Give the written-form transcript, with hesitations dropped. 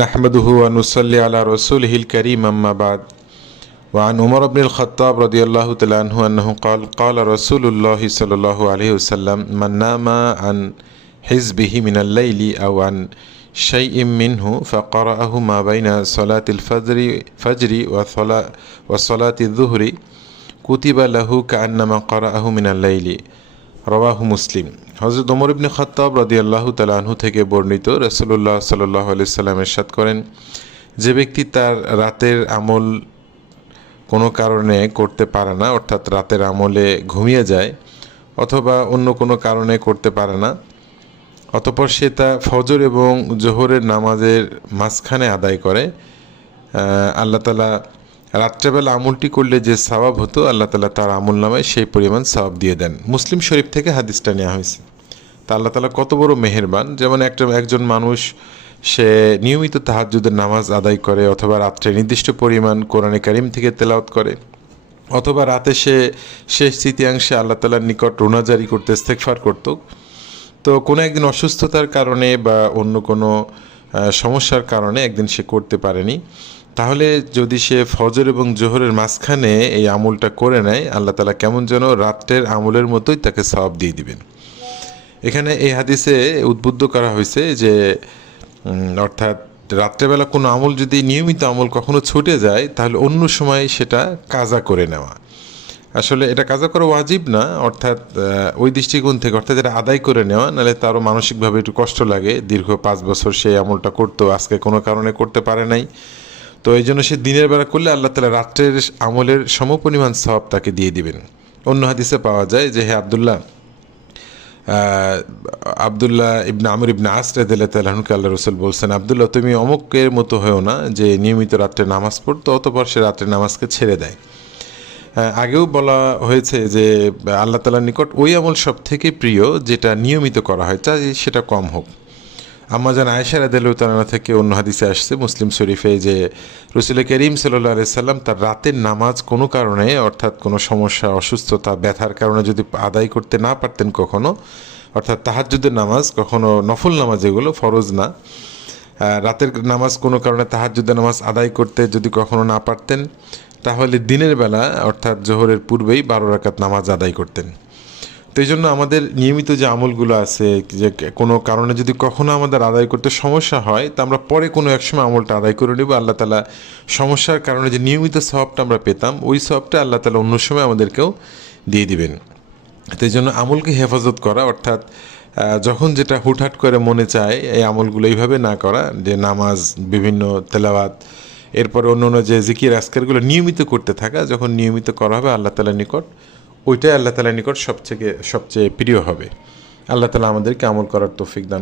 नहमदुहु व नुसल्ली अला रसूलिहिल करीम अम्मा बाद वअन उमर इब्नुल खत्ताब रदियल्लाहु तआला अन्हु अन्नहु क़ाल क़ाल रसूलुल्लाहि सल्लल्लाहु अलैहि वसल्लम मन नामा अन हिज़्बिहि मिनल लैलि अव अन शैइन मिन्हु फ़क़रअहु मा बैना सलातिल फज्रि व सलातिल ज़ुहरि कुतिबा लहु कअन्नमा क़रअहु मिनल लैलि रवाहु मुस्लिम। हज़रत उमर इब्ने खत्ताब रदियल्लाहु ताआला अन्हु থেকে বর্ণিত রাসূলুল্লাহ সাল্লাল্লাহু আলাইহি সাল্লাম ইরশাদ করেন, যে ব্যক্তি তার রাতের আমল কোনো কারণে করতে পারে না, অর্থাৎ রাতের আমলে ঘুমিয়ে যায় অথবা অন্য কোনো কারণে করতে পারে না, অতঃপর সে তা ফজর এবং জোহরের নামাজের মাঝখানে আদায় করে, আল্লাহ তাআলা রাত্রেবেলা আমলটি করলে যে সওয়াব হতো আল্লাহ তাআলা তার আমল নামায় সেই পরিমাণ সওয়াব দিয়ে দেন। মুসলিম শরীফ থেকে হাদিসটা নেওয়া হয়েছে। তা আল্লাহ তাআলা কত বড় মেহেরবান, যেমন একজন মানুষ সে নিয়মিত তাহাজ্জুদের নামাজ আদায় করে অথবা রাত্রে নির্দিষ্ট পরিমাণ কোরআনে কারিম থেকে তেলাওয়াত করে অথবা রাতে সে শেষ তৃতীয়াংশে আল্লাহ তাআলার নিকট রোনাজারি করতে ইস্তেগফার করত, তো কোনো একদিন অসুস্থতার কারণে বা অন্য কোনো সমস্যার কারণে একদিন সে করতে পারেনি, তাহলে যদি সে ফজর এবং জোহরের মাঝখানে এই আমলটা করে নেয় আল্লাহ তাআলা কেমন যেন রাত্রের আমলের মতোই তাকে সওয়াব দিয়ে দিবেন। এখানে এই হাদিসে উদ্বুদ্ধ করা হয়েছে যে অর্থাৎ রাত্রেবেলা কোনো আমল যদি নিয়মিত আমল কখনো ছুটে যায় তাহলে অন্য সময় সেটা কাজা করে নেওয়া। আসলে এটা কাজা করা ওয়াজিব না, অর্থাৎ ওই দৃষ্টিকোণ থেকে অর্থাৎ এটা আদায় করে নেওয়া, নাহলে তারও মানসিকভাবে একটু কষ্ট লাগে। দীর্ঘ 5 বছর সেই আমলটা করতো, আজকে কোনো কারণে করতে পারে নাই, তো এই জন্য সে দিনের বেলা করলে আল্লাহ তাআলা রাত্রের আমলের সমপরিমাণ সওয়াব তাকে দিয়ে দিবেন। অন্য হাদিসে পাওয়া যায় যে হে আব্দুল্লাহ ইবনে আমর ইবনে আস রাদিয়াল্লাহু তাআলা আনহুকে আল্লাহ রাসূল বলছেন, আব্দুল্লাহ তুমি অমুকের মতো হয়েও না যে নিয়মিত রাত্রে নামাজ পড়তো অতঃপর সে রাত্রে নামাজকে ছেড়ে দেয়। আগেও বলা হয়েছে যে আল্লাহ তাআলার নিকট ওই আমল সব থেকে প্রিয় যেটা নিয়মিত করা হয়, চাই সেটা কম হোক। আম্মা জান আয়েশা রাদিয়াল্লাহু তাআলা থেকে অন্য হাদিসে আসছে মুসলিম শরীফে যে রাসূল করিম সাল্লাল্লাহু আলাইহি সাল্লাম তার রাতের নামাজ কোনো কারণে অর্থাৎ কোনো সমস্যা, অসুস্থতা, ব্যথার কারণে যদি আদায় করতে না পারতেন কখনো, অর্থাৎ তাহাজ্জুদের নামাজ, কখনো নফল নামাজ, এগুলো ফরজ না, রাতের নামাজ কোনো কারণে তাহাজ্জুদের নামাজ আদায় করতে যদি কখনো না পারতেন তাহলে দিনের বেলা অর্থাৎ জোহরের পূর্বেই 12 রাকাত নামাজ আদায় করতেন। তো এই জন্য আমাদের নিয়মিত যে আমলগুলো আছে, যে কোনো কারণে যদি কখনো আমাদের আদায় করতে সমস্যা হয় তা আমরা পরে কোনো এক সময় আমলটা আদায় করে নেব। আল্লাহ তাআলা সমস্যার কারণে যে নিয়মিত সওয়াবটা আমরা পেতাম ওই সওয়াবটা আল্লাহ তাআলা অন্য সময় আমাদেরকেও দিয়ে দিবেন। তো এই জন্য আমলকে হেফাজত করা, অর্থাৎ যখন যেটা হুটহাট করে মনে চায় এই আমলগুলো এইভাবে না করা, যে নামাজ, বিভিন্ন তেলাওয়াত, এরপরে অন্য অন্য যে জিকির আজকারগুলো নিয়মিত করতে থাকা, যখন নিয়মিত করা হবে আল্লাহ তাআলার নিকট ওইটাই আল্লাহ তাআলার নিকট সবচেয়ে প্রিয় হবে। আল্লাহ তাআলা আমাদেরকে আমল করার তৌফিক দান।